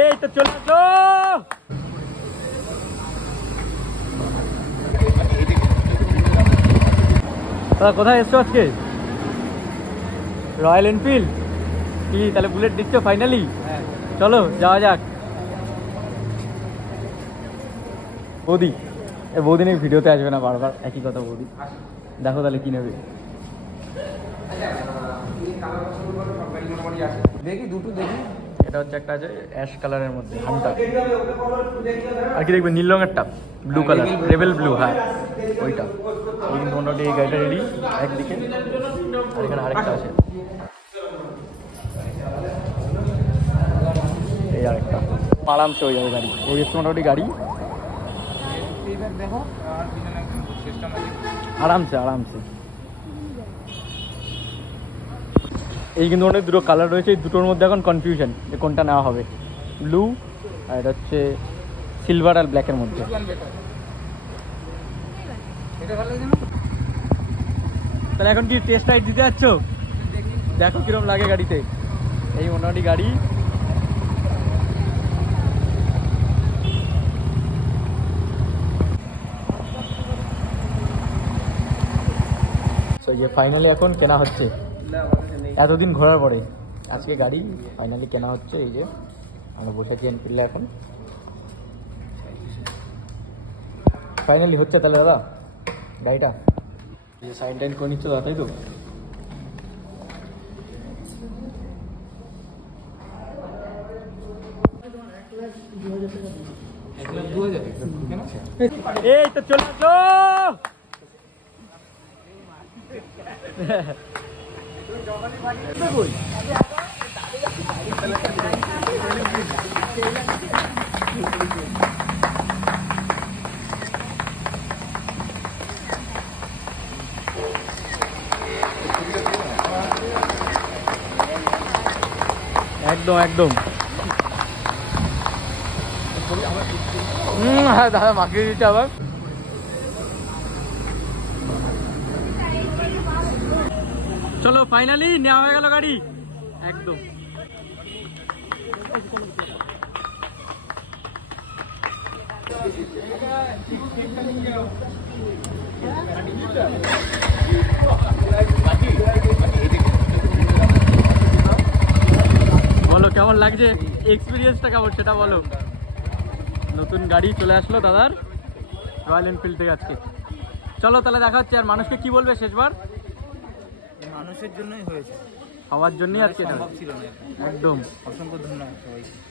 এই তো চলে আসো। কোথায় এসছো আজকে? রয়্যাল এনফিল্ড কি তাহলে বুলেট দিচ্ছ ফাইনালি? চলো যাওয়া যাক। বৌদি, বৌদি নাকি ভিডিওতে আসবে না, বারবার একই কথা। বৌদি দেখো তাহলে কি নেবে। দেখি দুটো দেখি। এটা হচ্ছে একটা আছে অ্যাশ কালারের মধ্যে হান্টার, আর কি দেখবে নীল রঙেরটা, ব্লু কালার, রেবেল ব্লু। হ্যাঁ ওইটা। ওই কিন্তু মোটামুটি এই গাড়িটা রেডি একদিকে, আর এখানে আরেকটা আছে, এই আরেকটা। আরামসে হয়ে যাবে গাড়ি। ওই হচ্ছে মোটামুটি গাড়ি, আরামসে আরামসে। এই কিন্তু অনেক দুটো কালার রয়েছে, এই দুটোর মধ্যে এখন কনফিউশন যে কোনটা নেওয়া হবে। ব্লু আর এটা হচ্ছে সিলভার আর ব্ল্যাকের মধ্যে। তাহলে এখন কি টেস্ট রাইড দিতে যাচ্ছ? দেখো কিরকম লাগে গাড়িতে। এই মোটামুটি গাড়ি। তো ये ফাইনালি এখন কেনা হচ্ছে, এতদিন ঘোরার পরে আজকে গাড়ি ফাইনালি কেনা হচ্ছে। এই যে আমরা বসে আছি এনফিল্ডে, এখন ফাইনালি হচ্ছে। তাহলে দাদা গাড়িটা এই সাইন টাইন করে নিচ্ছ দাদা, তাই তো? এই তো চলে আসো। একদম একদম। হ্যাঁ দাদা মাখিয়ে দিচ্ছে আবার। চলো ফাইনালি নেওয়া হয়ে গেল গাড়ি একদম। বলো কেমন লাগছে, এক্সপিরিয়েন্সটা কেমন সেটা বলো। নতুন গাড়ি চলে আসলো দাদার রয়্যাল এনফিল্ড থেকে আজকে। চলো তাহলে দেখা হচ্ছে। আর মানুষকে কি বলবে শেষবার? মানুষের জন্যই হয়েছে, হওয়ার জন্যই আজকে সম্ভব ছিল না। একদম। অসংখ্য ধন্যবাদ সবাইকে।